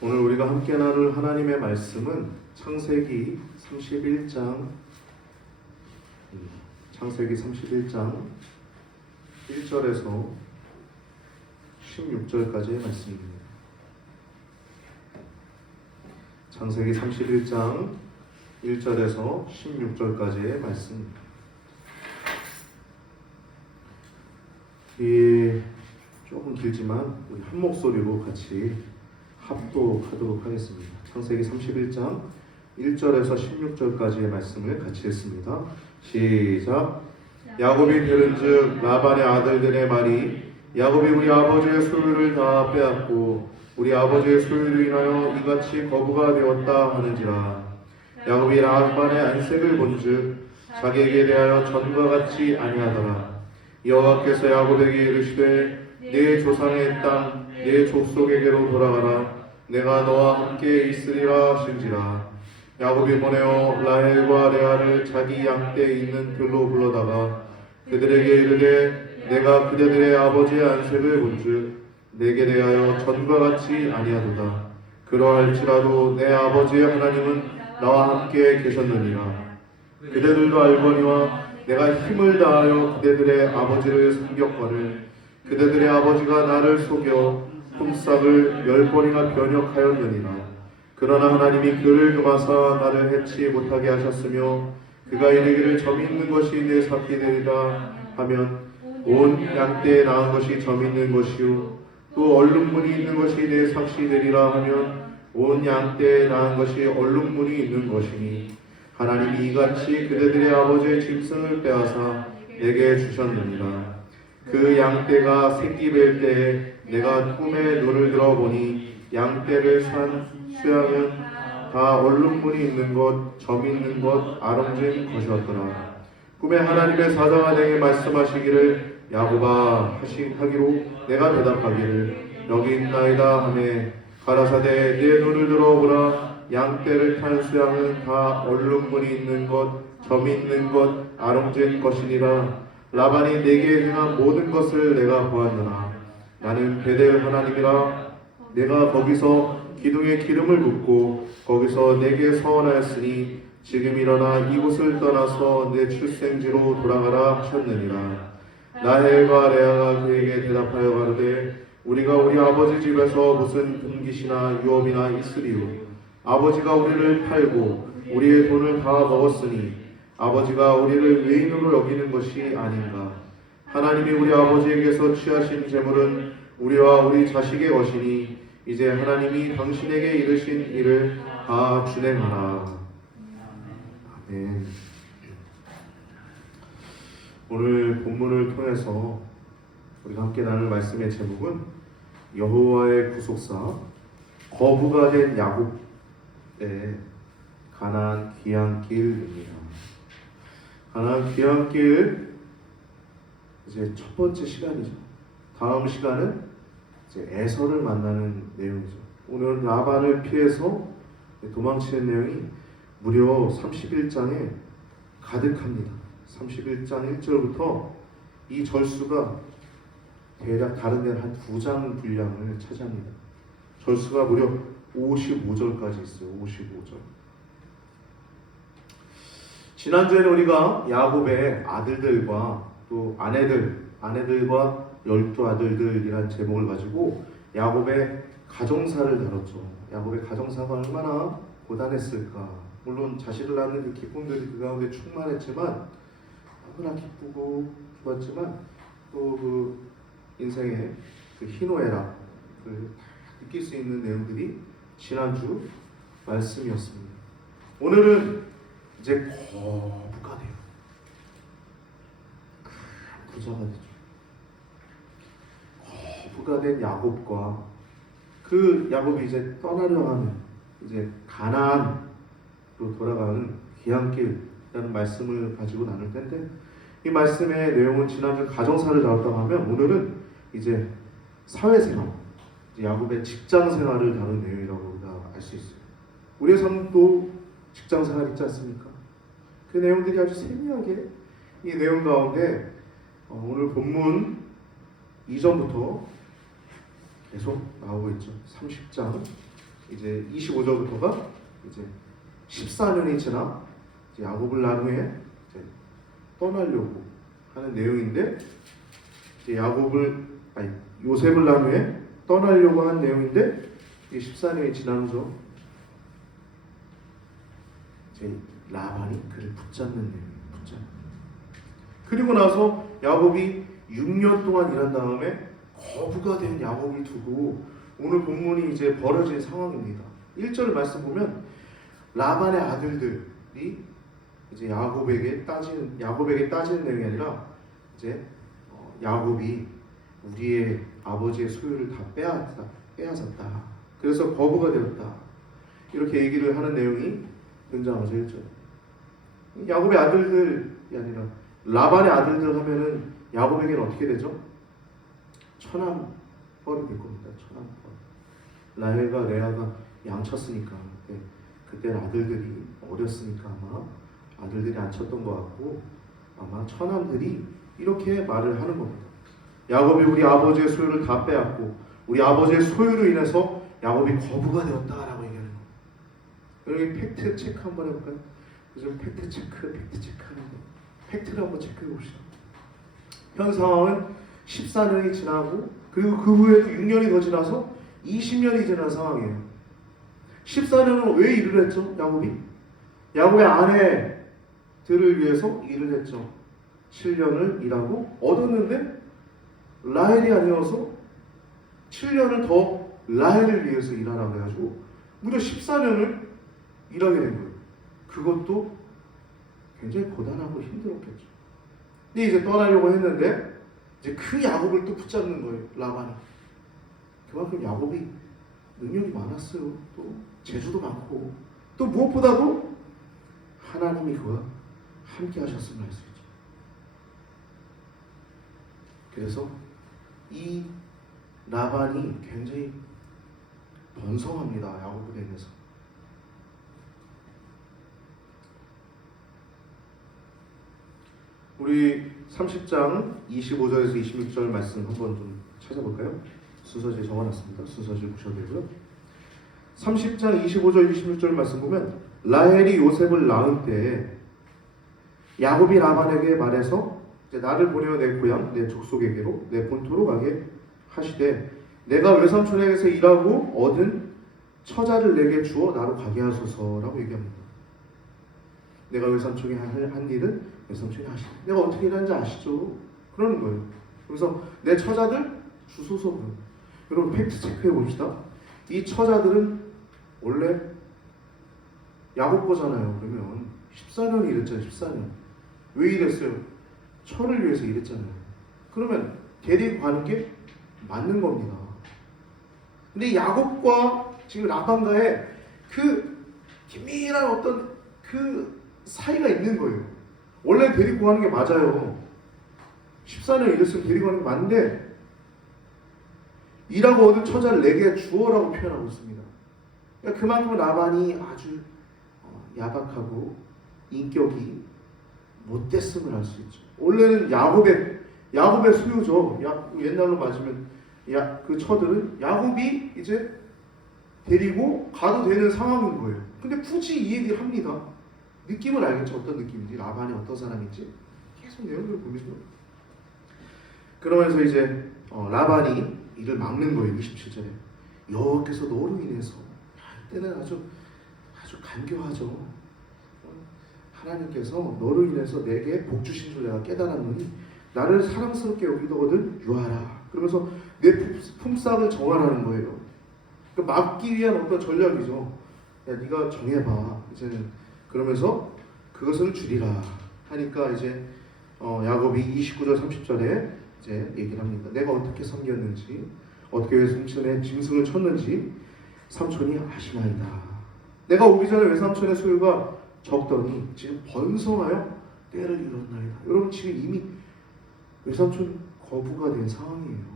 오늘 우리가 함께 나눌 하나님의 말씀은 창세기 31장 1절에서 16절까지의 말씀입니다. 창세기 31장 1절에서 16절까지의 말씀입니다. 조금 길지만 우리 한 목소리로 같이 합독하도록 하겠습니다. 창세기 31장 1절에서 16절까지의 말씀을 같이 했습니다. 시작. 야곱이 들은즉 라반의 아들들의 말이 야곱이 우리 아버지의 소유를 다 빼앗고 우리 아버지의 소유로 인하여 이같이 거부가 되었다 하는지라. 야곱이 라반의 안색을 본즉 자기에게 대하여 전과 같이 아니하더라. 여호와께서 야곱에게 이르시되 내 조상의 땅 내 족속에게로 돌아가라. 내가 너와 함께 있으리라 하신지라. 야곱이 보내어 라헬과 레아를 자기 양떼에 있는 들로 불러다가 그들에게 이르되 내가 그대들의 아버지의 안색을 본즉 내게 대하여 전과 같이 아니하도다. 그러할지라도 내 아버지의 하나님은 나와 함께 계셨느니라. 그대들도 알거니와 내가 힘을 다하여 그대들의 아버지를 섬겼거늘 그대들의 아버지가 나를 속여 품삯을 10번이나 변역하였느니라. 그러나 하나님이 그를 금하사 나를 해치 못하게 하셨으며 그가 이르기를 점이 있는 것이 내 삭이 되리라 하면 온 양떼에 낳은 것이 점이 있는 것이요 또 얼룩무늬 있는 것이 내 삭이 되리라 하면 온 양떼에 낳은 것이 얼룩무늬 있는 것이니 하나님이 이같이 그대들의 아버지의 짐승을 빼앗아 내게 주셨느니라. 그 양떼가 새끼 뵐 때에 내가 꿈에 눈을 들어보니 양떼를 산 수양은 다 얼룩무늬 있는 것, 점 있는 것, 아름진 것이었더라. 꿈에 하나님의 사자가 내게 말씀하시기를 야곱아 하기로 내가 대답하기를 여기 있나이다 하매 가라사대 내 눈을 들어보라. 양떼를 탄 수양은 다 얼룩무늬 있는 것, 점 있는 것, 아름진 것이니라. 라반이 내게 행한 모든 것을 내가 보았느나 나는 베델 하나님이라. 내가 거기서 기둥에 기름을 붓고 거기서 내게 서원하였으니 지금 일어나 이곳을 떠나서 내 출생지로 돌아가라 하셨느니라. 라헬과 레아가 그에게 대답하여 가로되 우리가 우리 아버지 집에서 무슨 금깃이나 유업이나 있으리요. 아버지가 우리를 팔고 우리의 돈을 다 먹었으니 아버지가 우리를 외인으로 여기는 것이 아닌가. 하나님이 우리 아버지에게서 취하신 재물은 우리와 우리 자식의 것이니 이제 하나님이 당신에게 이르신 일을 다 준행하라. 아멘. 오늘 본문을 통해서 우리가 함께 나눌 말씀의 제목은 여호와의 구속사 거부가 된 야곱의 가나안 귀향길입니다. 가나안 귀향길 이제 첫 번째 시간이죠. 다음 시간은 이제 에서를 만나는 내용이죠. 오늘 라반을 피해서 도망치는 내용이 무려 31장에 가득합니다. 31장 1절부터 이 절수가 대략 다른 데는 한 2장 분량을 차지합니다. 절수가 무려 55절까지 있어요. 55절. 지난주에는 우리가 야곱의 아들들과 또 아내들과 12아들들이란 제목을 가지고 야곱의 가정사를 다뤘죠. 야곱의 가정사가 얼마나 고단했을까. 물론 자식을 낳는 그 기쁨들이 그 가운데 충만했지만 너무나 기쁘고 좋았지만 또 그 인생의 그 희노애락을 느낄 수 있는 내용들이 지난주 말씀이었습니다. 오늘은 이제 거부가 돼요. 큰 부자가 되죠. 거부가 된 야곱과 그 야곱이 이제 떠나려 하는 이제 가나안으로 돌아가는 귀향길이라는 말씀을 가지고 나눌 텐데 이 말씀의 내용은 지난주 가정사를 다뤘다고 하면 오늘은 이제 사회생활, 이제 야곱의 직장생활을 다룬 내용이라고 우리가 알 수 있어요. 우리의 삶도 직장생활 있지 않습니까? 그 내용들이 아주 세밀하게 이 내용 가운데 오늘 본문 이전부터 계속 나오고 있죠. 30장 이제 25절부터가 이제 14년이 지나 이제 야곱을 낳은 후에 이제 떠나려고 하는 내용인데, 이제 요셉을 낳은 후에 떠나려고 한 내용인데, 이게 14년이 지난 후죠. 이제 라반이 그를 붙잡는 내용이에요. 그리고 나서 야곱이 6년 동안 일한 다음에 거부가 된 야곱을 두고 오늘 본문이 이제 벌어진 상황입니다. 1절 말씀 보면 라반의 아들들이 이제 야곱에게 따지는 내용이 아니라 이제 야곱이 우리의 아버지의 소유를 다 빼앗았다. 그래서 거부가 되었다. 이렇게 얘기를 하는 내용이 등장하죠. 1절. 야곱의 아들들이 아니라 라반의 아들들 하면은 야곱에게는 어떻게 되죠? 천함벌이 될 겁니다. 천함벌. 레아가 양쳤으니까 그때는 아들들이 어렸으니까 아마 아들들이 안 쳤던 것 같고 아마 천함들이 이렇게 말을 하는 겁니다. 야곱이 우리 아버지의 소유를 다 빼앗고 우리 아버지의 소유로 인해서 야곱이 거부가 되었다라고 얘기하는 거예요. 여기 팩트 체크 한번 해볼까요? 요즘 팩트 체크하는 거. 팩트를 한번 체크해 봅시다. 현 상황은 14년이 지나고 그리고 그 후에도 6년이 더 지나서 20년이 지난 상황이에요. 14년은 왜 일을 했죠? 야곱의 아내들을 위해서 일을 했죠. 7년을 일하고 얻었는데 라헬이 아니어서 7년을 더 라헬을 위해서 일하라고 해가지고 무려 14년을 일하게 된 거예요. 그것도 굉장히 고단하고 힘들었겠죠. 근데 이제 떠나려고 했는데 이제 그 야곱을 또 붙잡는 거예요. 라반이. 그만큼 야곱이 능력이 많았어요. 또 재주도 많고 또 무엇보다도 하나님이 그와 함께 하셨음을 알 수 있죠. 그래서 이 라반이 굉장히 번성합니다. 야곱에 대해서. 우리 30장 25절에서 26절 말씀 한번 좀 찾아볼까요? 순서지에 적어놨습니다. 순서지 보셔도 되고요. 30장 25절 26절 말씀 보면 라헬이 요셉을 낳은 때 야곱이 라반에게 말해서 이제 나를 보내어 내 고향 내 족속에게로 내 본토로 가게 하시되 내가 외삼촌에게서 일하고 얻은 처자를 내게 주어 나로 가게 하소서라고 얘기합니다. 내가 외삼촌이 한 일은 외삼촌이 하시네. 내가 어떻게 일하는지 아시죠? 그러는 거예요. 그래서 내 처자들 주소서. 여러분 팩트 체크해 봅시다. 이 처자들은 원래 야곱 거잖아요. 그러면 14년 일했잖아요. 14년. 왜 일했어요? 철을 위해서 일했잖아요. 그러면 데리고 가는 게 맞는 겁니다. 근데 야곱과 지금 라반과의 그 긴밀한 어떤 그 사이가 있는 거예요. 원래 데리고 가는 게 맞아요. 14년 일했으면 데리고 가는 게 맞는데 일하고 얻은 처자를 내게 주어라고 표현하고 있습니다. 그러니까 그만큼 라반이 아주 야박하고 인격이 못됐음을 알 수 있죠. 원래는 야곱의 소유죠. 옛날로 맞으면 그 처들은 야곱이 이제 데리고 가도 되는 상황인 거예요. 근데 굳이 이 얘기를 합니다. 느낌을 알겠죠. 어떤 느낌인지, 라반이 어떤 사람인지 계속 내용을 보면서 그러면서 이제 라반이 이를 막는 거예요. 27절에 여호와께서 너로 인해서 이때는 아주 간교하죠. 하나님께서 너로 인해서 내게 복 주신 줄 내가 깨달았노니 나를 사랑스럽게 여기거든 유하라. 그러면서 내 품삯을 정하라는 거예요. 막기 위한 어떤 전략이죠. 야, 네가 정해봐. 이제는 그러면서 그것을 줄이라 하니까 이제 야곱이 29절 30절에 이제 얘기를 합니다. 내가 어떻게 섬겼는지, 어떻게 외삼촌의 짐승을 쳤는지 삼촌이 아시나이다. 내가 오기 전에 외삼촌의 소유가 적더니 지금 번성하여 때를 이뤘나이다. 여러분 지금 이미 외삼촌 거부가 된 상황이에요.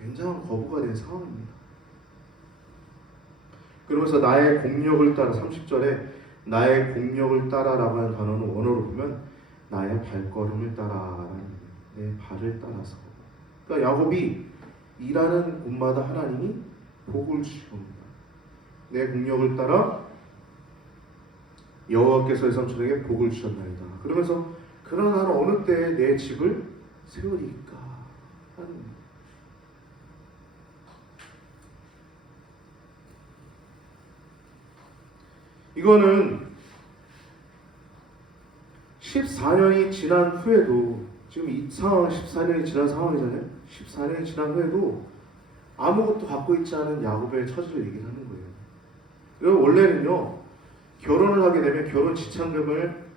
굉장한 거부가 된 상황입니다. 그러면서 나의 공력을 따라 30절에 나의 공력을 따라라고 하는 단어는 원어로 보면 나의 발걸음을 따라라는 내 발을 따라서. 그러니까 야곱이 일하는 곳마다 하나님이 복을 주시옵니다. 내 공력을 따라 여호와께서 의 삼촌에게 복을 주셨나이다. 그러면서 그러나 어느 때에 내 집을 세우리까 하는, 이거는 14년이 지난 후에도, 지금 이 상황은 14년이 지난 상황이잖아요. 14년이 지난 후에도 아무것도 갖고 있지 않은 야곱의 처지를 얘기를 하는 거예요. 그리고 원래는요, 결혼을 하게 되면 결혼 지참금을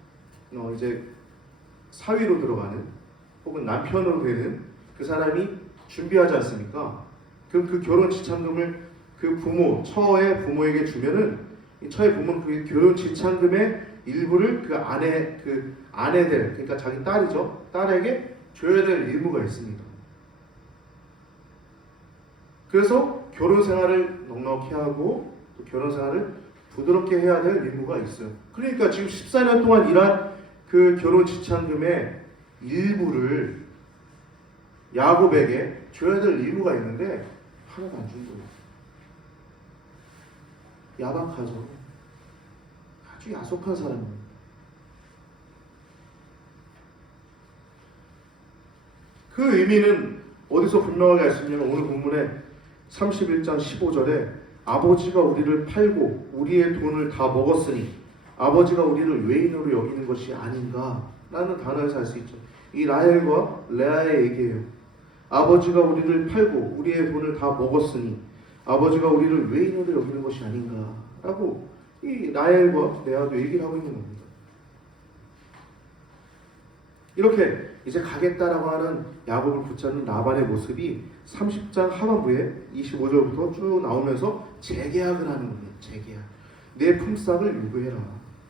이제 사위로 들어가는 혹은 남편으로 되는 그 사람이 준비하지 않습니까? 그럼 그 결혼 지참금을 그 부모, 처의 부모에게 주면은 이 처의 부모는 그 결혼 지참금의 일부를 그 아내들, 그러니까 자기 딸이죠, 딸에게 줘야 될 의무가 있습니다. 그래서 결혼 생활을 넉넉히 하고 또 결혼 생활을 부드럽게 해야 될 의무가 있어요. 그러니까 지금 14년 동안 일한 그 결혼 지참금의 일부를 야곱에게 줘야 될 의무가 있는데 하나도 안 준 거예요. 야박하죠. 아주 야속한 사람입니다. 그 의미는 어디서 분명하게 알 수 있냐면 오늘 본문에 31장 15절에 아버지가 우리를 팔고 우리의 돈을 다 먹었으니 아버지가 우리를 외인으로 여기는 것이 아닌가 라는 단어에서 알 수 있죠. 이 라헬과 레아의 얘기예요. 아버지가 우리를 팔고 우리의 돈을 다 먹었으니 아버지가 우리를 외인으로 여기는 것이 아닌가 라고 이 라헬과 레아도 얘기를 하고 있는 겁니다. 이렇게 이제 가겠다라고 하는 야곱을 붙잡는 라반의 모습이 30장 하반부에 25절부터 쭉 나오면서 재계약을 하는 겁니다. 재계약. 내 품삯을 요구해라.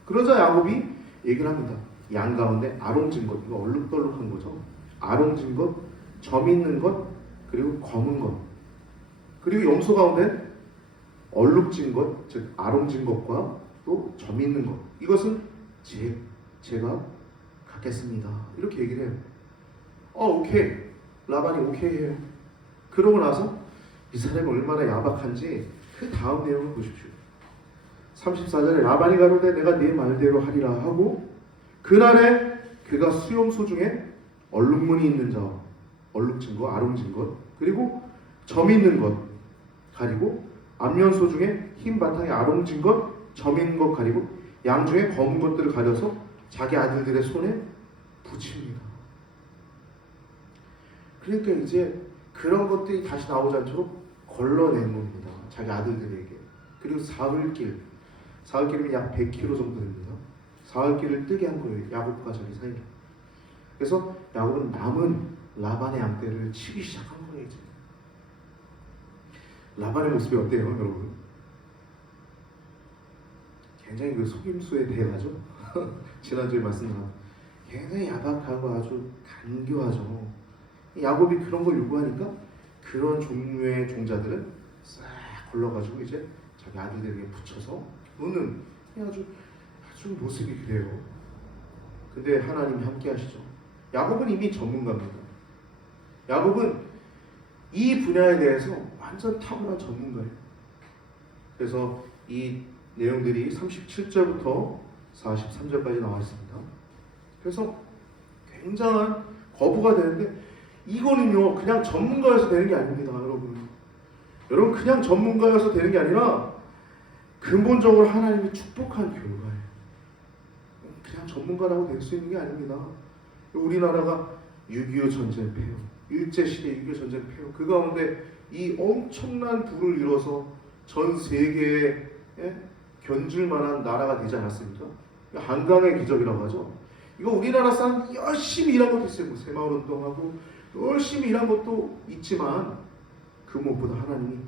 그러자 야곱이 얘기를 합니다. 양 가운데 아롱진 것, 이거 얼룩덜룩한 거죠. 아롱진 것, 점 있는 것, 그리고 검은 것, 그리고 염소 가운데 얼룩진 것, 즉 아롱진 것과 또 점 있는 것, 이것은 제가 갖겠습니다. 이렇게 얘기를 해요. 오케이. 라반이 오케이 해요. 그러고 나서 이 사람이 얼마나 야박한지 그 다음 내용을 보십시오. 34절에 라반이 가로되 내가 네 말대로 하리라 하고 그날에 그가 수염소 중에 얼룩무늬 있는 자, 얼룩진 것, 아롱진 것, 그리고 점 있는 것 가리고 암연소 중에 흰 바탕에 아롱진 것, 점 있는 것 가리고 양 중에 검은 것들을 가려서 자기 아들들의 손에 붙입니다. 그러니까 이제 그런 것들이 다시 나오지 않도록 걸러낸 겁니다. 자기 아들들에게. 그리고 사흘길이면 약 100km 정도 됩니다. 사흘길을 뜨게 한 거예요. 야곱과 자기 사이로. 그래서 야곱은 남은 라반의 양떼를 치기 시작한 거예요. 이제. 라반의 모습이 어때요, 여러분? 굉장히 그 속임수에 대해하죠. 지난주에 말씀드린 굉장히 야박하고 아주 간교하죠. 야곱이 그런 걸 요구하니까 그런 종류의 종자들은 싹 걸러가지고 이제 자기 아들들에게 붙여서 노는 아주 모습이 그래요. 근데 하나님이 함께 하시죠. 야곱은 이미 전문가입니다. 야곱은 이 분야에 대해서 완전 탁월한 전문가예요. 그래서 이 내용들이 37절부터 43절까지 나와 있습니다. 그래서 굉장한 거부가 되는데 이거는요 그냥 전문가여서 되는 게 아닙니다. 여러분 그냥 전문가여서 되는 게 아니라 근본적으로 하나님이 축복한 결과예요. 그냥 전문가라고 될 수 있는 게 아닙니다. 우리나라가 6.25 전쟁 폐허, 일제시대 6.25 전쟁 폐허, 그 가운데 이 엄청난 부를 이뤄서 전 세계에 견줄 만한 나라가 되지 않았습니까? 한강의 기적이라고 하죠. 이거 우리나라 사람 열심히 일한 것도 있어요. 새마을운동하고 열심히 일한 것도 있지만 그 무엇보다 하나님이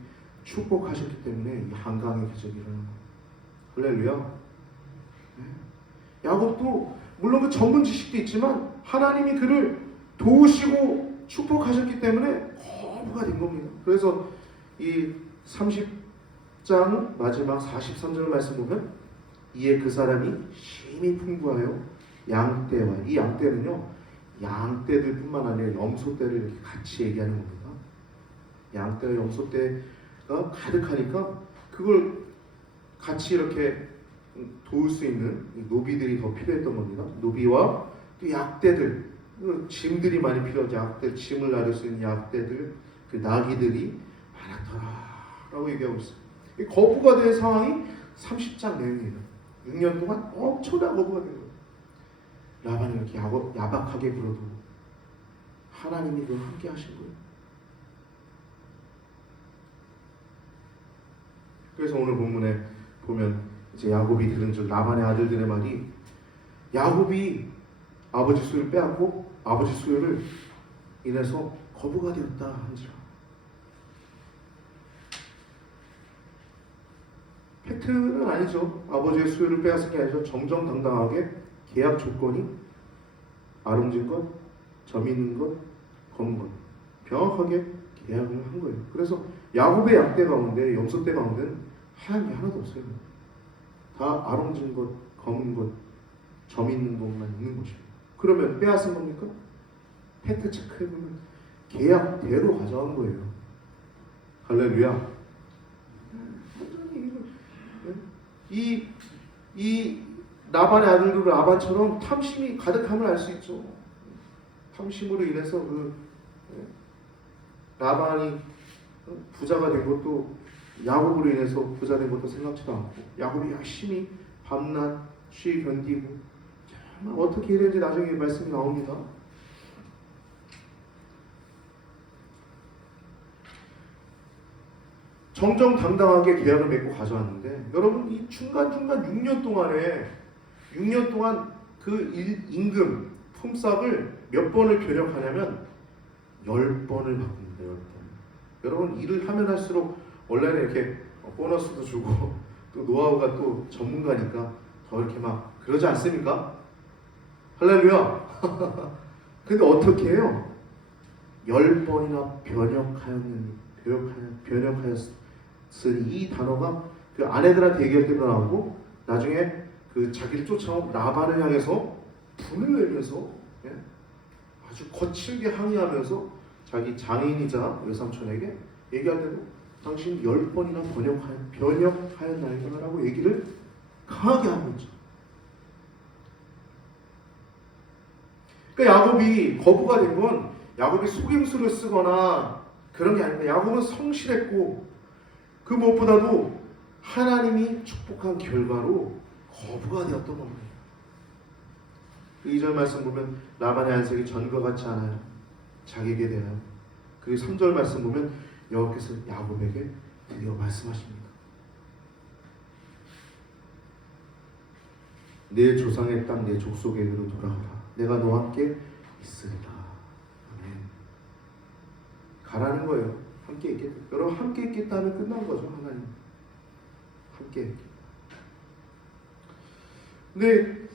축복하셨기 때문에 이 한강의 기적이 일어나는 거예요. 할렐루야. 야곱도 물론 그 전문 지식도 있지만 하나님이 그를 도우시고 축복하셨기 때문에 거부가 된 겁니다. 그래서 이 30장 마지막 43절 말씀 보면 이에 그 사람이 심히 풍부하여 양떼와, 이 양떼는요 양떼들 뿐만 아니라 염소떼를 이렇게 같이 얘기하는 겁니다. 양떼와 염소떼 가득하니까 그걸 같이 이렇게 도울 수 있는 노비들이 더 필요했던 겁니다. 노비와 또 약대들, 짐들이 많이 필요하죠. 약대, 짐을 나를 수 있는 약대들, 그 나귀들이 많았더라라고 얘기하고 있어요. 이 거부가 된 상황이 30장 내용이에요. 6년 동안 엄청난 거부가 된 거예요. 라반이 이렇게 야박하게 굴어도 하나님이 그와 함께 하신 거예요. 그래서 오늘 본문에 보면 이제 야곱이 들은 즉 라반의 아들들의 말이, 야곱이 아버지 수요를 빼앗고 아버지 수요를 인해서 거부가 되었다 한지라. 팩트는 아니죠. 아버지의 수요를 빼앗은 게 아니죠. 정정당당하게 계약 조건이 아름진 것, 점 있는 것, 검은 것, 명확하게 계약을 한 거예요. 그래서 야곱의 약대 가운데, 염소대 가운데는 하얀 게 하나도 없어요. 다 아름진 것, 검은 것, 점 있는 것만 있는 것이에요. 그러면 빼앗은 겁니까? 팩트 체크해보면 계약대로 가져간 거예요. 할렐루야. 이 라반의 아들도 라반처럼 탐심이 가득함을 알 수 있죠. 탐심으로 인해서 라반이 부자가 된 것도 야곱으로 인해서 부자 된 것도 생각지도 않고, 야곱이 열심히 밤낮 쉬 견디고 정말 어떻게 해야 되는지 나중에 말씀이 나옵니다. 정정당당하게 계약을 맺고 가져왔는데, 여러분 이 중간중간 6년 동안 그 임금 품삯을 몇 번을 변형하냐면 10번을 바꿉니다. 10번. 여러분 일을 하면 할수록 원래는 이렇게 보너스도 주고 또 노하우가 또 전문가니까 더 이렇게 막 그러지 않습니까? 할렐루야. 근데 어떻게 해요? 10번이나 변형하였으니, 이 단어가 그 아내들한테 얘기할 때도 나오고, 나중에 그 자기를 쫓아온 라반을 향해서 분을 내면서 아주 거칠게 항의하면서 자기 장인이자 외삼촌에게 얘기할 때도 당신 10번이나 변형하였나이다라고 얘기를 강하게 하고 있죠. 그러니까 야곱이 거부가 된 건 야곱이 속임수를 쓰거나 그런 게 아닙니다. 야곱은 성실했고, 그 무엇보다도 하나님이 축복한 결과로 거부가 되었던 겁니다. 2절 말씀 보면 라반의 안색이 전과 같지 않아요. 자기에게 대하여. 그리고 3절 말씀 보면 여호와께서 야곱에게 드디어 말씀하십니다. 내 조상의 땅 내 족속에게로 돌아가라. 내가 너와 함께 있으리라. 아멘. 가라는 거예요. 함께 있겠다. 여러분 함께 있겠다 하면 끝난 거죠. 하나님 함께 있겠다. 근데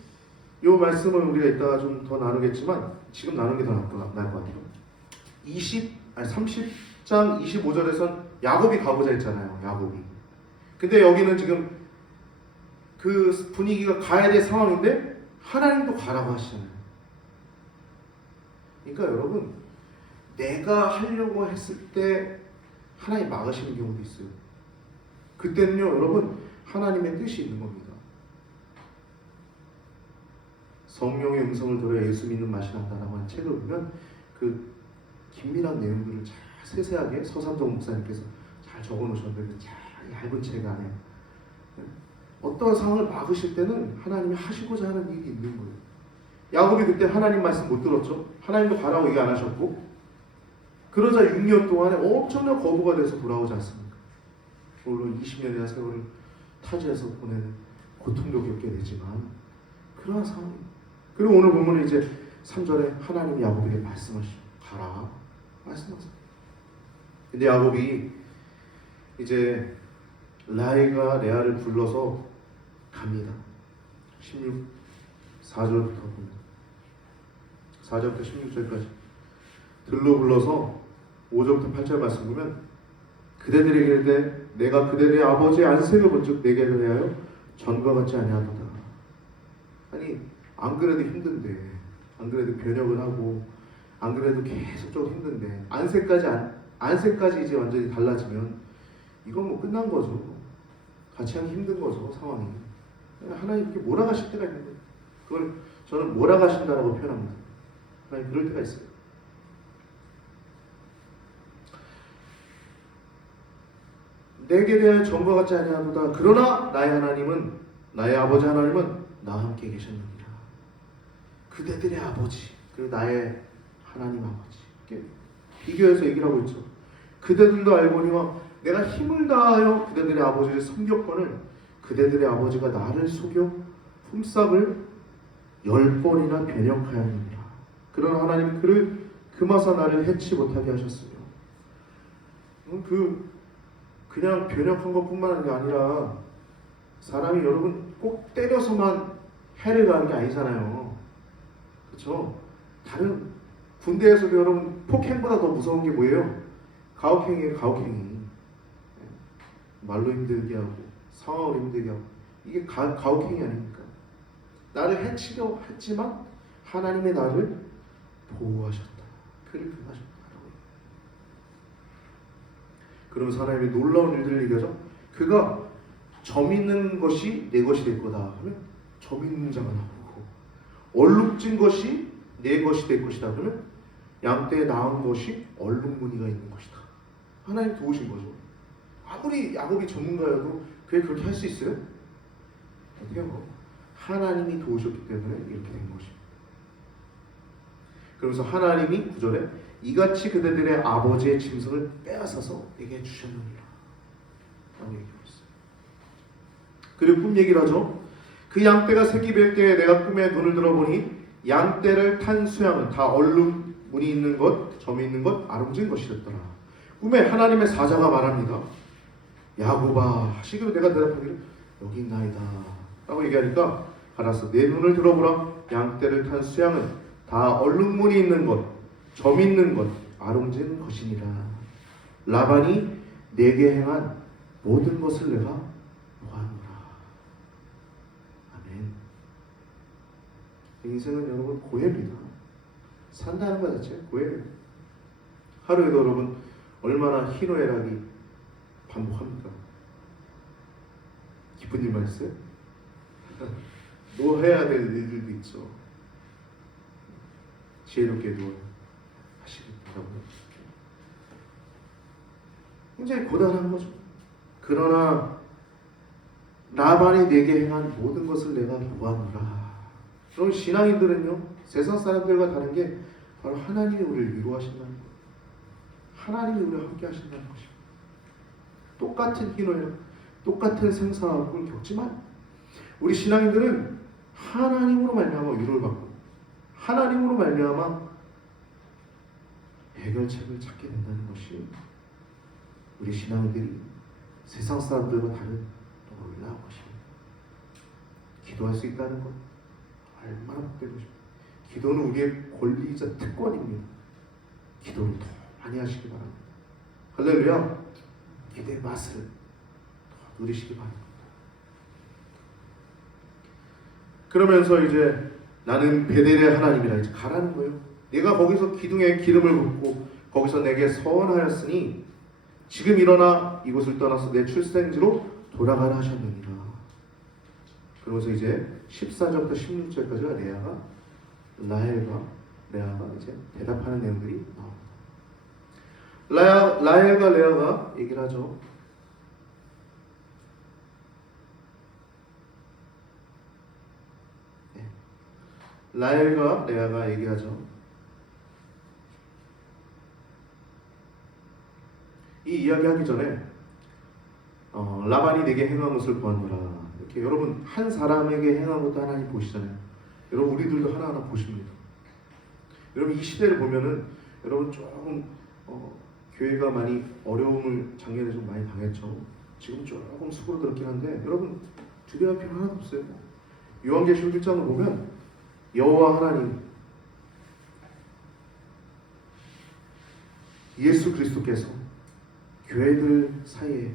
이 말씀을 우리가 이따가 좀 더 나누겠지만 지금 나누는 게 더 나을 것 같아요. 30장 25절에선 야곱이 가보자 했잖아요. 야곱이. 근데 여기는 지금 그 분위기가 가야 될 상황인데 하나님도 가라고 하시잖아요. 그러니까 여러분, 내가 하려고 했을 때 하나님 막으시는 경우도 있어요. 그때는요 여러분, 하나님의 뜻이 있는 겁니다. 성령의 음성을 들어 예수 믿는 맛이 난다라고 하는 책을 보면 그 긴밀한 내용들을 잘 세세하게 서삼정 목사님께서 잘 적어놓으셨는데, 잘 얇은 책 안에 어떤 상황을 막으실 때는 하나님이 하시고자 하는 일이 있는 거예요. 야곱이 그때 하나님 말씀 못 들었죠. 하나님도 가라고 얘기 안 하셨고, 그러자 6년 동안에 엄청난 거부가 돼서 돌아오지 않습니까? 물론 20년이나 세월을 타지에서 보내는 고통도 겪게 되지만 그러한 상황입니다. 그리고 오늘 보면 이제 3절에 하나님이 야곱에게 말씀하시죠. 가라 말씀하세요. 근데 야곱이 이제 라헬과 레아를 불러서 갑니다. 4절부터 봅니다. 4절부터 16절까지 들로 불러서 5절부터 8절 말씀 보면, 그대들에게 이르되 내가 그대들의 아버지의 안색을 본즉 내게 대하여 전과 같지 아니하도다. 아니 안 그래도 힘든데, 안 그래도 변혁을 하고, 안 그래도 계속 좀 힘든데 안색까지 이제 완전히 달라지면 이건 뭐 끝난 거죠. 같이 하기 힘든 거죠, 상황이. 하나님 이렇게 몰아가실 때가 있는 거예요. 그걸 저는 몰아가신다라고 표현합니다. 하나님 그럴 때가 있어요. 내게 대하여 전과 같지 아니하도다. 그러나 나의 하나님은, 나의 아버지 하나님은 나와 함께 계셨느니라. 그대들의 아버지, 그리고 나의 하나님 아버지, 이렇게 비교해서 얘기를 하고 있죠. 그대들도 알거니와 내가 힘을 다하여 그대들의 아버지를 섬겼거늘 그대들의 아버지가 나를 속여 품삯을 10번이나 변역하였느니라. 그러나 하나님이 그를 금하사 나를 해치 못하게 하셨으며, 그냥 변역한 것뿐만 아니라 사람이 여러분 꼭 때려서만 해를 가는 게 아니잖아요. 그렇죠? 다른 군대에서도 여러분 폭행보다 더 무서운 게 뭐예요? 가혹행위예요. 가혹행위. 말로 힘들게 하고 상황으로 힘들게 하고, 이게 가혹행위 아닙니까? 나를 해치려 했지만 하나님의 나를 보호하셨다. 그를 금하셨다. 그러면서 하나님의 놀라운 일들을 얘기하죠. 그가 점 있는 것이 내 것이 될 거다 하면 점 있는 자가 나오고, 얼룩진 것이 내 것이 될 것이다 그러면 양떼에 나은 것이 얼룩무늬가 있는 것이다. 하나님 도우신 거죠. 아무리 야곱이 전문가여도 그게 그렇게 할 수 있어요? 어떻게 해요? 하나님이 도우셨기 때문에 이렇게 된 것입니다. 그러면서 하나님이 9절에 이같이 그대들의 아버지의 짐승을 빼앗아서 내게 주셨느니라 라고 얘기하고 있어요. 그리고 꿈 얘기를 하죠. 그 양떼가 새끼 뵐 때에 내가 꿈에 눈을 들어보니 양떼를 탄 수양은 다 얼룩무늬 있는 것, 점이 있는 것, 아름진 것이었더라. 꿈에 하나님의 사자가 말합니다. 야곱아 하시기로 내가 대답하기를 여기 있나이다 라고 얘기하니까 알았어. 내 눈을 들어보라. 양떼를 탄 수양은 다 얼룩무늬 있는 것, 점 있는 것, 아름진 것이니라. 라반이 내게 행한 모든 것을 내가 보았노라. 아멘. 인생은 여러분 고해입니다. 산다는 것 자체가 고해예요. 하루에도 여러분 얼마나 희노애락이 반복합니까? 기쁜 일만 있어요? 노해야 될 일들도 있죠. 지혜롭게 노하시기 바랍니다. 굉장히 고단한 거죠. 그러나 라반이 내게 행한 모든 것을 내가 보았노라. 그럼 신앙인들은요, 세상 사람들과 다른 게 바로 하나님이 우리를 위로하신다는 거예요. 하나님이 우리와 함께 하신다는 것입니다. 똑같은 희노애락, 똑같은 생사학을 겪지만 우리 신앙인들은 하나님으로 말미암아 위로를 받고 하나님으로 말미암아 해결책을 찾게 된다는 것이 우리 신앙인들이 세상 사람들과 다른 놀라운 것입니다. 기도할 수 있다는 것 얼마나 복된 것입니다. 기도는 우리의 권리이자 특권입니다. 기도를 더 많이 하시기 바랍니다. 할렐루야. 기도의 맛을 더 누리시기 바랍니다. 그러면서 이제 나는 베델의 하나님이라 이제 가라는 거예요. 내가 거기서 기둥에 기름을 붓고 거기서 내게 서원하였으니 지금 일어나 이곳을 떠나서 내 출생지로 돌아가라 하셨느니라. 그러면서 이제 14절부터 16절까지가 라헬과 레아가 이제 대답하는 내용들이 나옵니다. 라헬과 레아가 얘기를 하죠. 라헬과 레아가 얘기하죠. 이 이야기하기 전에 라반이 내게 행한 것을 보았노라. 이렇게 여러분 한 사람에게 행한 것도 하나님 보시잖아요. 여러분 우리들도 하나하나 보십니다. 여러분 이 시대를 보면은 여러분 조금 교회가 많이 어려움을 작년에 좀 많이 당했죠. 지금 조금 수그러들었긴 한데 여러분 두려워할 필요 하나도 없어요. 요한계시록 1장을 보면 여호와 하나님 예수 그리스도께서 교회들 사이에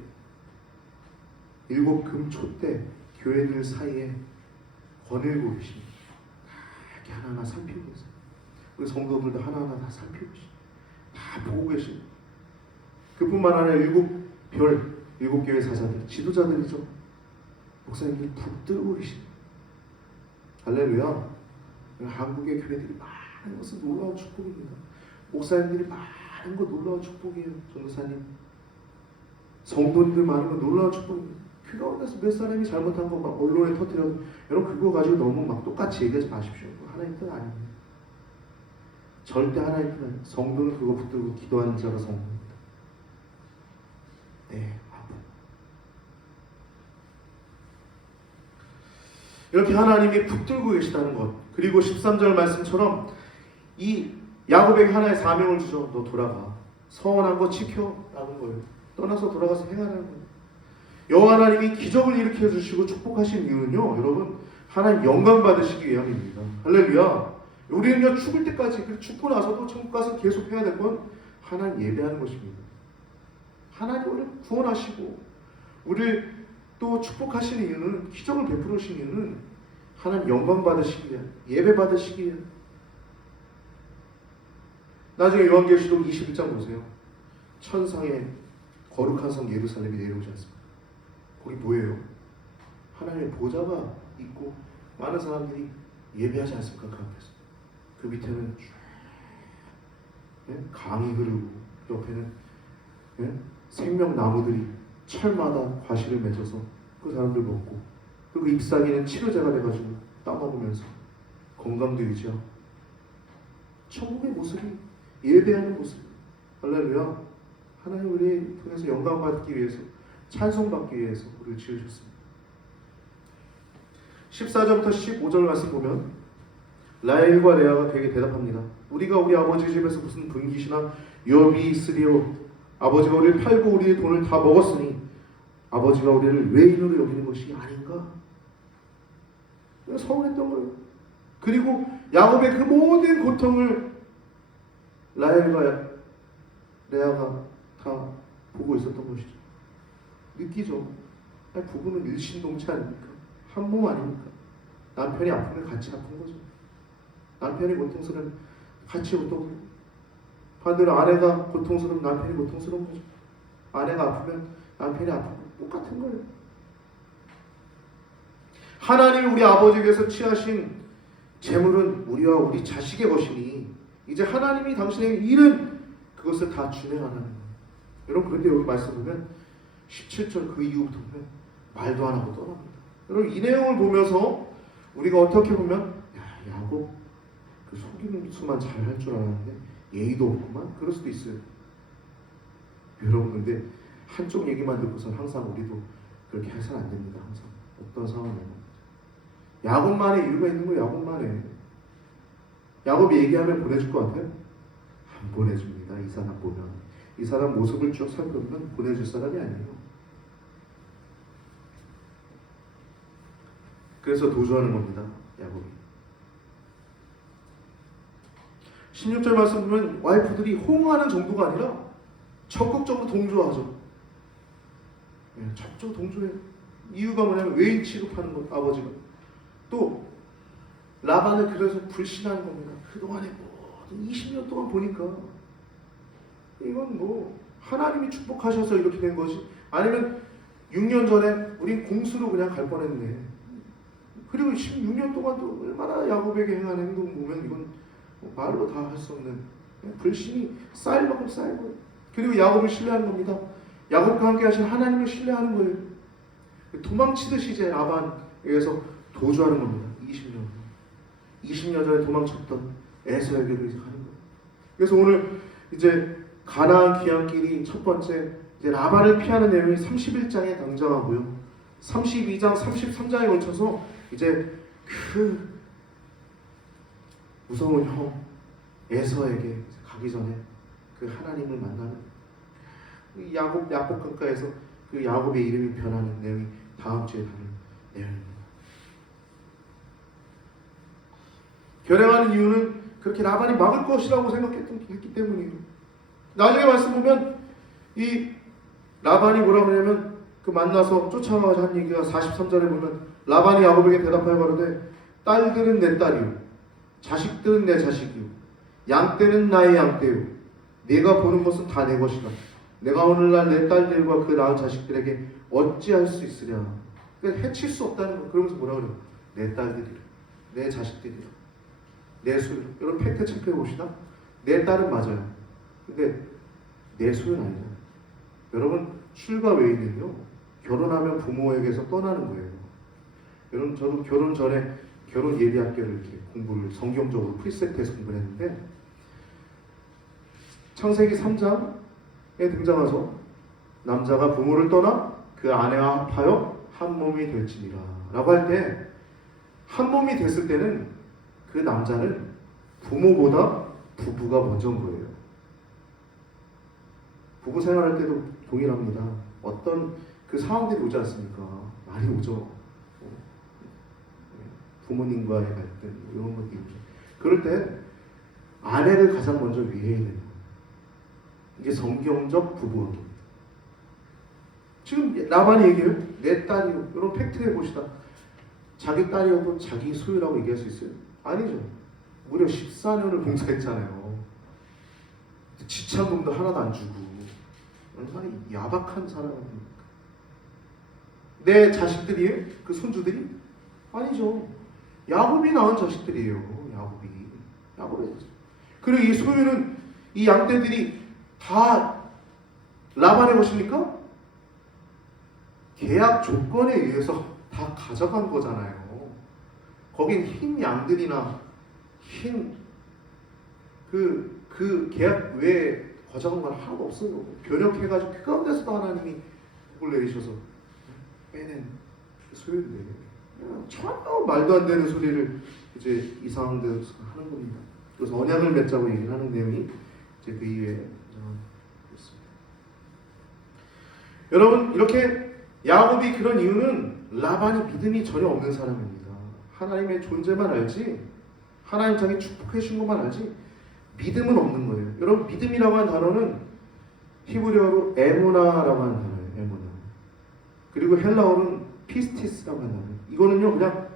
7 금초대 교회들 사이에 거닐고 계십니다. 이렇게 하나하나 살피고 계세요. 우리 성도들도 하나하나 다 살피고 계십니다. 다 보고 계십니다. 그뿐만 아니라 7별 일곱 교회 사자들, 지도자들이죠. 목사님들이 붙들고 계십니다. 할렐루야. 한국의 교회들이 많은 것은 놀라운 축복입니다. 목사님들이 많은 것 놀라운 축복이에요. 전도사님, 성도님들 많은 거 놀라운 축복입니다. 그 가운데서 몇 사람이 잘못한 거 막 언론에 터뜨려도 여러분 그거 가지고 너무 막 똑같이 얘기하지 마십시오. 하나님 뜻 아닙니다. 절대 하나님 뜻 아닙니다. 성도는 그거 붙들고 기도하는 자가 성도입니다. 네, 이렇게 하나님이 붙들고 계시다는 것. 그리고 13절 말씀처럼 이 야곱에게 하나의 사명을 주죠. 너 돌아가. 서원한 거 지켜라는 거예요. 떠나서 돌아가서 행하라는 거예요. 여호와 하나님이 기적을 일으켜 주시고 축복하신 이유는요, 여러분, 하나님 영광 받으시기 위함입니다. 할렐루야. 우리는요, 죽을 때까지, 죽고 나서도 천국 가서 계속 해야 될 건 하나님 예배하는 것입니다. 하나님 우리를 구원하시고 우리를 또 축복하시는 이유는, 기적을 베풀으신 이유는 하나님 영광 받으시기 위한, 예배 받으시기 위한. 나중에 요한계시록 21장 보세요. 천상의 거룩한 성 예루살렘이 내려오지 않습니까? 거기 뭐예요? 하나님의 보좌가 있고 많은 사람들이 예배하지 않습니까? 그 앞에서. 그 밑에는 강이 흐르고 옆에는 생명나무들이 철마다 과실을 맺어서 그 사람들 먹고, 그리고 잎사귀는 치료제가 돼가지고 따먹으면서 건강도 유지하고, 천국의 모습이 예배하는 모습. 할렐루야. 하나님 우리 통해서 영광 받기 위해서, 찬송받기 위해서 우리를 지으셨습니다. 14절부터 15절 말씀 보면 라헬과 레아가 그에게 대답합니다. 우리가 우리 아버지 집에서 무슨 분깃이나 유업이 있으리요? 아버지가 우리를 팔고 우리의 돈을 다 먹었으니 아버지가 우리를 외인으로 여기는 것이 아닌가? 서운했던 거예요. 그리고 야곱의 그 모든 고통을 라헬과 레아가 다 보고 있었던 것이죠. 느끼죠. 부부는 일신동체 아닙니까? 한 몸 아닙니까? 남편이 아프면 같이 아픈 거죠. 남편이 고통스러우면 같이 고통스러워. 반대로 아내가 고통스러우면 남편이 고통스러운 거죠. 아내가 아프면 남편이 아프고 똑같은 거예요. 하나님이 우리 아버지께서 취하신 재물은 우리와 우리 자식의 것이니 이제 하나님이 당신에게 잃은 그것을 다 준행하라는 거예요. 여러분, 그런데 여기 말씀 보면 17절 그 이후부터 보면 말도 안 하고 떠납니다. 여러분, 이 내용을 보면서 우리가 어떻게 보면 야곱 그 속이는 수만 잘 할 줄 알았는데 예의도 없구만, 그럴 수도 있어요. 여러분, 근데 한쪽 얘기만 듣고선 항상 우리도 그렇게 해서는 안 됩니다. 항상 어떤 상황이면 야곱만의 이유가 있는 거예요. 야곱만의. 야곱이 얘기하면 보내줄 것 같아요? 안 보내줍니다. 이 사람 보면, 이 사람 모습을 쭉 살펴보면 보내줄 사람이 아니에요. 그래서 도주하는 겁니다. 야곱이. 16절 말씀 보면 와이프들이 호응하는 정도가 아니라 적극적으로 동조하죠. 적극적으로 동조해요. 이유가 뭐냐면 외인 취급하는 것, 아버지가. 또 라반을 그래서 불신하는 겁니다. 그동안에 모든 20년 동안 보니까 이건 뭐 하나님이 축복하셔서 이렇게 된 것이, 아니면 6년 전에 우린 공수로 그냥 갈 뻔했네. 그리고 16년 동안 또 얼마나 야곱에게 행한 행동 보면 이건 말로 다 할 수 없는 불신이 쌓일 만큼 쌓이고, 그리고 야곱을 신뢰하는 겁니다. 야곱과 함께 하신 하나님을 신뢰하는 거예요. 도망치듯이 이제 라반에게서 도주하는 겁니다. 20년 전에 도망쳤던 에서에게로 이제 가는 거예요. 그래서 오늘 이제 가나안 귀환길이 첫 번째 이제 라반을 피하는 내용이 31장에 등장하고요. 32장, 33장에 걸쳐서 이제 그 무서운 형 에서에게 가기 전에 그 하나님을 만나는 야곱 강가에서 그 야곱의 이름이 변하는 내용이 다음 주에 다룰 내용입니다. 결행하는 이유는 그렇게 라반이 막을 것이라고 생각했기 때문이에요. 나중에 말씀 보면 이 라반이 뭐라고 하냐면 그 만나서 쫓아가서 한 얘기가 43절에 보면 라반이 야곱에게 대답하여 가로되 딸들은 내 딸이요 자식들은 내 자식이요 양떼는 나의 양떼요 내가 보는 것은 다 내 것이다. 내가 오늘날 내 딸들과 그 낳은 자식들에게 어찌할 수 있으랴. 그러니까 해칠 수 없다는 거. 그러면서 뭐라 그래요? 내 딸들이라, 내 자식들이라, 내 소유. 여러분 팩트 체크해 봅시다. 내 딸은 맞아요. 근데 내 소유는 아니잖아요. 여러분 출가 외인은요, 결혼하면 부모에게서 떠나는 거예요. 여러분 저도 결혼 전에 결혼 예비학교를 이렇게 공부를 성경적으로 프리셋해서 공부를 했는데, 창세기 3장에 등장해서 남자가 부모를 떠나 그 아내와 합하여 한 몸이 될지니라 라고 할 때, 한 몸이 됐을 때는 그 남자는 부모보다 부부가 먼저인 거예요. 부부 생활할 때도 동일합니다. 어떤 그 상황들이 오지 않습니까? 많이 오죠. 부모님과의 갈등 이런 것들이 오죠. 그럴 때 아내를 가장 먼저 위해야 돼요. 이게 성경적 부부관계입니다. 지금 라반이 얘기해요. 내 딸이요. 여러분 팩트 해봅시다. 자기 딸이어도 자기 소유라고 얘기할 수 있어요? 아니죠. 무려 14년을 봉사했잖아요. 지참금도 하나도 안 주고. 얼마나 야박한 사람입니까? 내 자식들이에요? 그 손주들이? 아니죠. 야곱이 낳은 자식들이에요. 야곱의 자식. 그리고 이 소유는 이 양떼들이 다 라반의 것입니까? 계약 조건에 의해서 다 가져간 거잖아요. 거긴 흰 양들이나 흰 그 계약 외에 가져간 건 하나도 없어요. 변혁해가지고 그 가운데서도 하나님이 복을 내리셔서 빼낸 소유인데, 전혀 말도 안 되는 소리를 이제 이상한 데서 하는 겁니다. 그래서 언약을 맺자고 얘기를 하는 내용이 이제 그 이외에 있습니다. 여러분 이렇게 야곱이 그런 이유는 라반이 믿음이 전혀 없는 사람입니다. 하나님의 존재만 알지, 하나님 자기 축복해 주신 것만 알지 믿음은 없는 거예요. 여러분 믿음이라고 하는 단어는 히브리어로 에무나라고 하는 단어예요. 에무나. 그리고 헬라어는 피스티스라고 하는 단어예요. 이거는요 그냥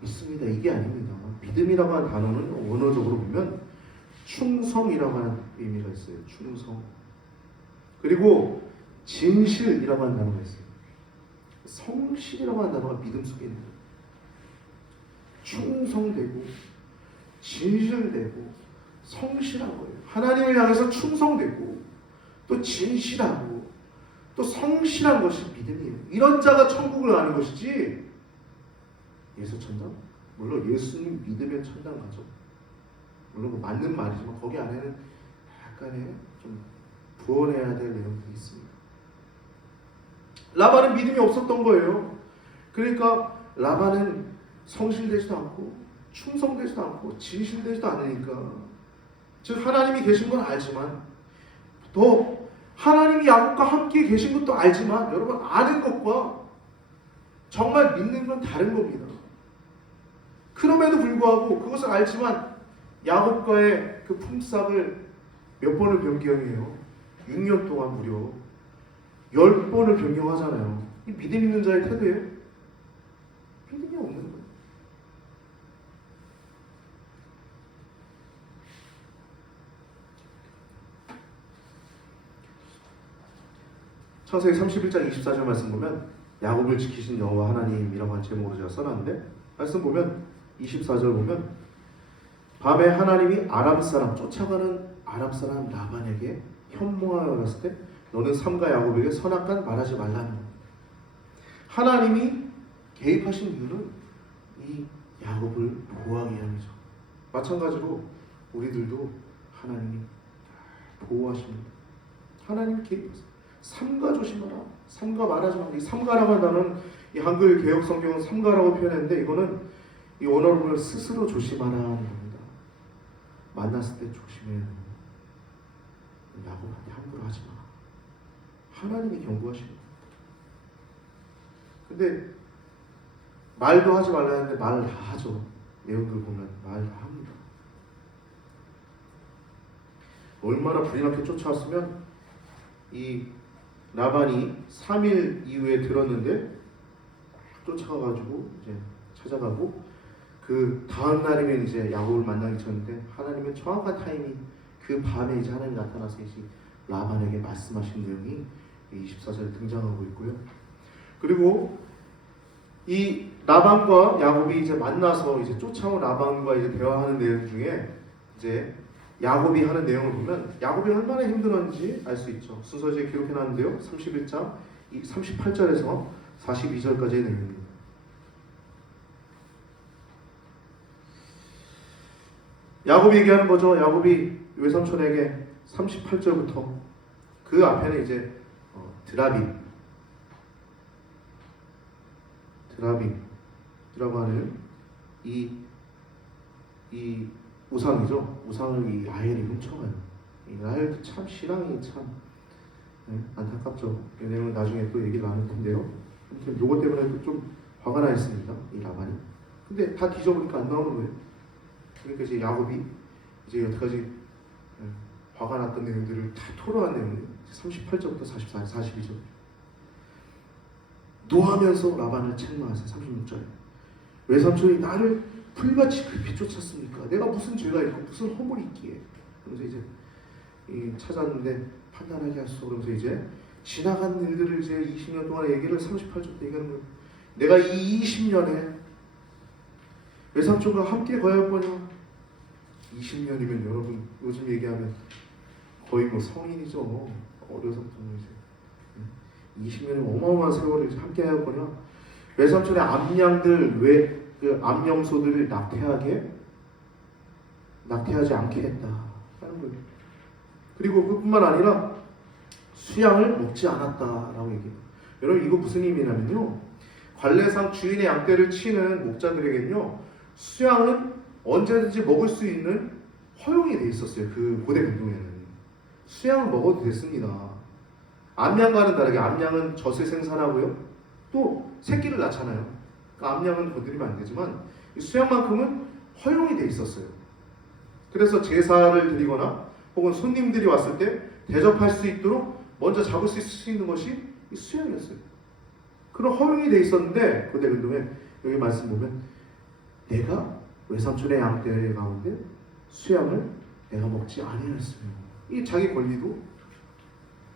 믿습니다 이게 아닙니다. 믿음이라고 하는 단어는 원어적으로 보면 충성이라고 하는 의미가 있어요. 충성. 그리고 진실이라고 하는 단어가 있어요. 성실이라고 하는 단어가 믿음 속에 있는 거예요. 충성되고 진실되고 성실한 거예요. 하나님을 향해서 충성되고 또 진실하고 또 성실한 것이 믿음이에요. 이런 자가 천국을 가는 것이지 예수 천당? 물론 예수님 믿으면 천당 가죠. 물론 뭐 맞는 말이지만 거기 안에는 약간의 좀 부원해야 될 내용들이 있습니다. 라반은 믿음이 없었던 거예요. 그러니까 라반은 성실되지도 않고 충성되지도 않고 진실되지도 않으니까, 즉 하나님이 계신 건 알지만, 또 하나님이 야곱과 함께 계신 것도 알지만, 여러분 아는 것과 정말 믿는 건 다른 겁니다. 그럼에도 불구하고 그것을 알지만 야곱과의 그 품삯을 몇 번을 변경해요? 6년 동안 무려 10번을 변경하잖아요. 이 믿음 있는 자의 태도예요? 믿음이 없는 거예요. 창세기 31장 24절 말씀 보면 야곱을 지키신 여호와 하나님이라고 한 제목으로 제가 써놨는데, 말씀 보면 24절 보면 밤에 하나님이 아람 사람 쫓아가는 아람 사람 라반에게 현몽하여 왔을 때 너는 삼가 야곱에게 선악간 말하지 말라는 겁니다. 하나님이 개입하신 이유는 이 야곱을 보호하기 위함이죠. 마찬가지로 우리들도 하나님이 보호하십니다. 하나님이 개입하세요. 삼가 조심하라. 삼가 말하지 마라. 이 삼가라고 하는 단어는 이 한글 개역 성경은 삼가라고 표현했는데, 이거는 이 원어로 보면 스스로 조심하라는 겁니다. 만났을 때 조심해야 돼요. 야곱한테 함부로 하지 마. 하나님이 경고하십니다. 근데 말도 하지 말라 했는데 말을 다 하죠. 내용들 보면 말 다 합니다. 얼마나 불이 나게 쫓아왔으면, 이 라반이 3일 이후에 들었는데 쫓아가가지고 이제 찾아가고, 그 다음 날이면 이제 야곱을 만나기 전인데 하나님은 정확한 타이밍, 그 밤에 이제 하나님이 나타나서 이제 라반에게 말씀하신 내용이 24절에 등장하고 있고요. 그리고 이 라반과 야곱이 이제 만나서 이제 쫓아온 라반과 이제 대화하는 내용 중에 이제 야곱이 하는 내용을 보면 야곱이 얼마나 힘들었는지 알 수 있죠. 순서지에 기록해 놨는데요. 31장 38절에서 42절까지의 내용입니다. 야곱이 얘기하는 거죠. 야곱이 외삼촌에게 38절부터 그 앞에는 이제 드라빔이라고 하는 이 우상이죠. 우상을 이 라헬이 훔쳐가요. 이 라헬도 참 신앙이 참 안타깝죠. 이 내용은 나중에 또 얘기를 나눌 텐데요. 아무튼 요것 때문에 좀 화가 나 있습니다. 이 라반이. 근데 다 뒤져보니까 안 나오는 거예요. 그러니까 이제 야곱이 이제 여태까지 화가 났던 내용들을 다 토로한 내용이 38절부터 44, 42절. 노하면서 라반을 책망하세요. 36절에. 외삼촌이 나를 풀같이 급히 쫓았습니까? 내가 무슨 죄가 있고 무슨 허물이 있기에. 그러면서 이제 찾았는데 판단하게 하소서. 그러면서 이제 지나간 일들을 이제 20년 동안의 얘기를 38절 때 얘기하는 거예요. 내가 이 20년에 외삼촌과 함께 거할 거냐? 20년이면 여러분 요즘 얘기하면 거의 뭐 성인이죠. 어려서부터 이제 20년이면 어마어마한 세월을 함께 할 거냐? 외삼촌의 암양들 그 암염소들을 낙태하지 않게 했다 하는 거예요. 그리고 그뿐만 아니라 수양을 먹지 않았다라고 얘기해요. 여러분 이거 무슨 의미냐면요. 관례상 주인의 양떼를 치는 목자들에게는요. 수양은 언제든지 먹을 수 있는 허용이 돼 있었어요. 그 고대 근동에는 수양을 먹어도 됐습니다. 암양과는 다르게 암양은 젖을 생산하고요. 또 새끼를 낳잖아요. 그러니까 암양은 건드리면 안 되지만 이 수양만큼은 허용이 돼 있었어요. 그래서 제사를 드리거나 혹은 손님들이 왔을 때 대접할 수 있도록 먼저 잡을 수 있는 것이 이 수양이었어요. 그런 허용이 돼 있었는데 고대 근동에 여기 말씀 보면 내가 외삼촌의 양떼 가운데 수양을 내가 먹지 아니하였으며 이 자기 권리도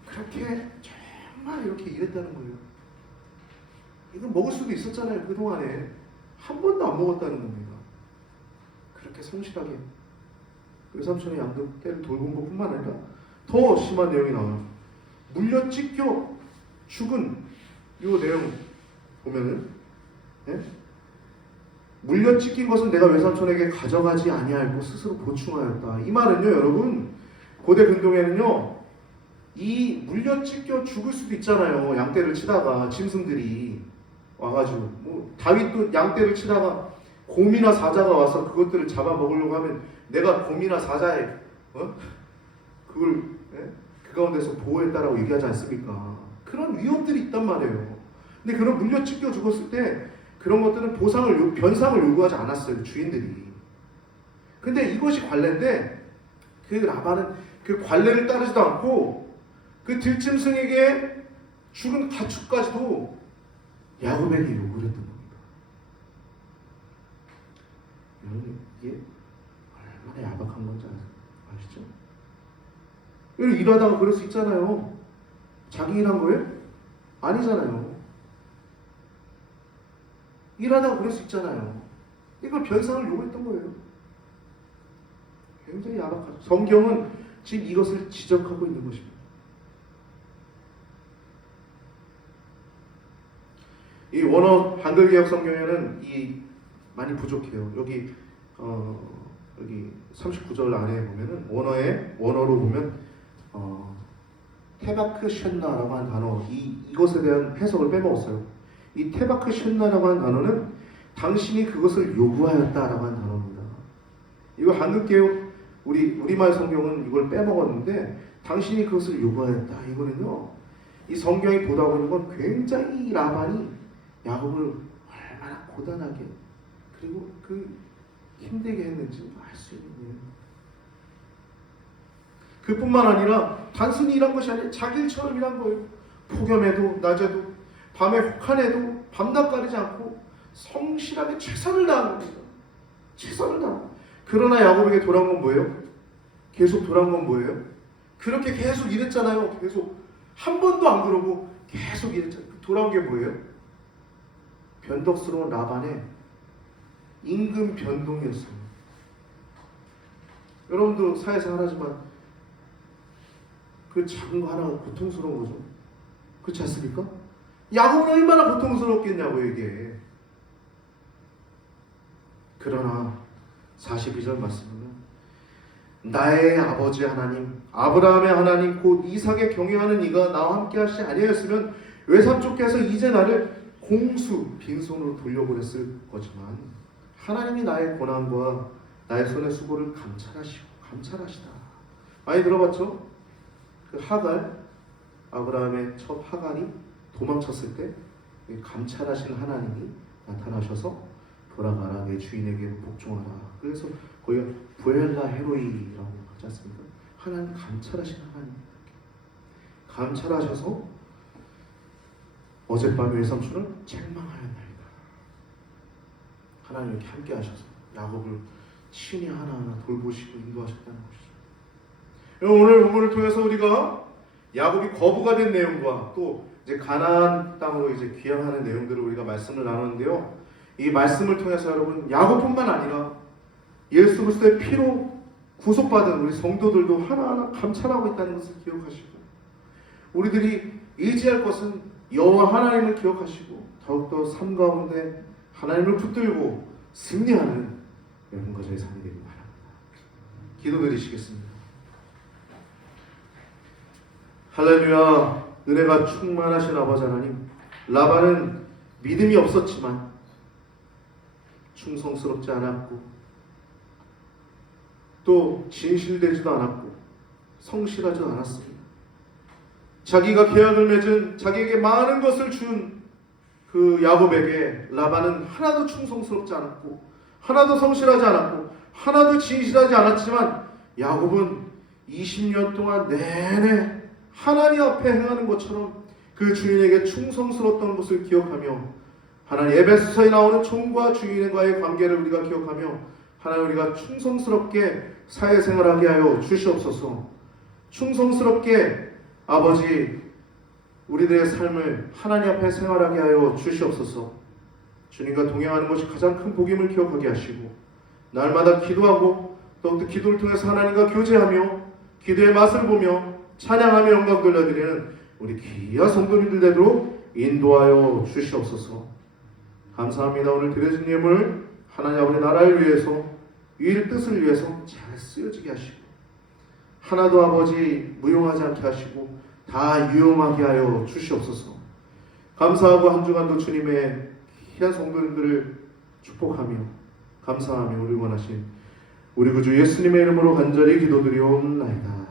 그렇게 정말 이렇게 일했다는 거예요. 이건 먹을 수도 있었잖아요. 그동안에 한 번도 안 먹었다는 겁니다. 그렇게 성실하게 외삼촌의 양떼를 돌본 것뿐만 아니라 더 심한 내용이 나와요. 물려 찢겨 죽은 이 내용 보면은 물려 찢긴 것은 내가 외삼촌에게 가져가지 아니하고 스스로 보충하였다. 이 말은요, 여러분, 고대 근동에는요, 이 물려 찢겨 죽을 수도 있잖아요. 양떼를 치다가 짐승들이 와가지고 뭐 다윗도 양떼를 치다가 곰이나 사자가 와서 그것들을 잡아 먹으려고 하면 내가 곰이나 사자의 그걸 그 가운데서 보호했다라고 얘기하지 않습니까? 그런 위험들이 있단 말이에요. 근데 그런 물려 찢겨 죽었을 때 그런 것들은 변상을 요구하지 않았어요, 주인들이. 근데 이것이 관례인데 그 라반은 그 관례를 따르지도 않고 그 들짐승에게 죽은 가축까지도 야곱에게 요구를 했던 겁니다. 여러분 이게 얼마나 야박한 건지 아시죠? 여러분 일하다가 그럴 수 있잖아요. 자기 일한 거예요? 아니잖아요. 일하다가 그럴 수 있잖아요. 이걸 변상을 요구했던 거예요. 굉장히 야박하죠. 성경은 지금 이것을 지적하고 있는 것입니다. 이 원어 한글 개혁 성경에는 많이 부족해요. 여기 39절 안에 보면은 원어로 보면 테바크 쉔나라고 하는 단어 이것에 대한 해석을 빼먹었어요. 이 테바크 쉔나라고 하는 단어는 당신이 그것을 요구하였다라고 하는 단어입니다. 이거 한글 개혁 우리말 성경은 이걸 빼먹었는데 당신이 그것을 요구하였다. 이거는요. 이 성경이 보도하고 있는 건 굉장히 이 라반이 야곱을 얼마나 고단하게 그리고 그 힘들게 했는지 알 수 있는 거예요. 그뿐만 아니라 단순히 일한 것이 아니라 자기 일처럼 일한 거예요. 폭염에도 낮에도 밤에 혹한에도 밤낮 가리지 않고 성실하게 최선을 다한 겁니다. 최선을 다한. 그러나 야곱에게 돌아온 건 뭐예요? 계속 돌아온 건 뭐예요? 그렇게 계속 일했잖아요. 계속 한 번도 안 그러고 계속 일했잖아요. 돌아온 게 뭐예요? 변덕스러운 라반의 임금 변동이었어요. 여러분도 사회생활 하지만 그 작은 거 하나가 고통스러운 거죠. 그렇지 않습니까? 야곱은 얼마나 고통스럽겠냐고요, 이게. 그러나 42절 말씀은 나의 아버지 하나님, 아브라함의 하나님, 곧 이삭의 경외하는 이가 나와 함께 하시지 아니하였으면 외삼촌께서 이제 나를 공수 빈손으로 돌려보냈을 거지만 하나님이 나의 고난과 나의 손의 수고를 감찰하시다. 많이 들어봤죠? 그 하갈, 아브라함의 첫 하갈이 도망쳤을 때 감찰하시는 하나님이 나타나셔서 돌아가라, 내 주인에게 복종하라. 그래서 거기가 부엘라 헤로이라고 하지 않습니까? 하나님 감찰하시는 하나님, 감찰하셔서 어젯밤 외삼촌을 책망하였나이다. 하나님 이렇게 함께 하셔서 야곱을 친히 하나하나 돌보시고 인도하셨다는 것이죠. 오늘 본문을 통해서 우리가 야곱이 거부가 된 내용과 또 이제 가나안 땅으로 이제 귀향하는 내용들을 우리가 말씀을 나누는데요. 이 말씀을 통해서 여러분, 야곱뿐만 아니라 예수 그리스도의 피로 구속받은 우리 성도들도 하나하나 감찰하고 있다는 것을 기억하시고, 우리들이 의지할 것은 여호와 하나님을 기억하시고 더욱더 삶 가운데 하나님을 붙들고 승리하는 여러분과 저의 삶이 되길 바랍니다. 기도드리시겠습니다. 할렐루야. 은혜가 충만하신 아버지 하나님, 라반은 믿음이 없었지만 충성스럽지 않았고 또 진실되지도 않았고 성실하지도 않았습니다. 자기가 계약을 맺은, 자기에게 많은 것을 준 그 야곱에게 라반은 하나도 충성스럽지 않았고 하나도 성실하지 않았고 하나도 진실하지 않았지만 야곱은 20년 동안 내내 하나님 앞에 행하는 것처럼 그 주인에게 충성스러웠던 것을 기억하며, 하나님 에베소서에 나오는 종과 주인과의 관계를 우리가 기억하며 하나님 우리가 충성스럽게 사회생활하게 하여 주시옵소서. 충성스럽게 아버지 우리들의 삶을 하나님 앞에 생활하게 하여 주시옵소서. 주님과 동행하는 것이 가장 큰 복임을 기억하게 하시고, 날마다 기도하고 더욱더 기도를 통해서 하나님과 교제하며 기도의 맛을 보며 찬양하며 영광 돌려드리는 우리 귀한 성도님들 되도록 인도하여 주시옵소서. 감사합니다. 오늘 드려진 예물 하나님 아버지 나라를 위해서, 이 뜻을 위해서 잘 쓰여지게 하시고 하나도 아버지 무용하지 않게 하시고 다 유용하게 하여 주시옵소서. 감사하고 한 주간도 주님의 귀한 성도님들을 축복하며 감사하며 우리 원하신 우리 구주 예수님의 이름으로 간절히 기도드리옵나이다.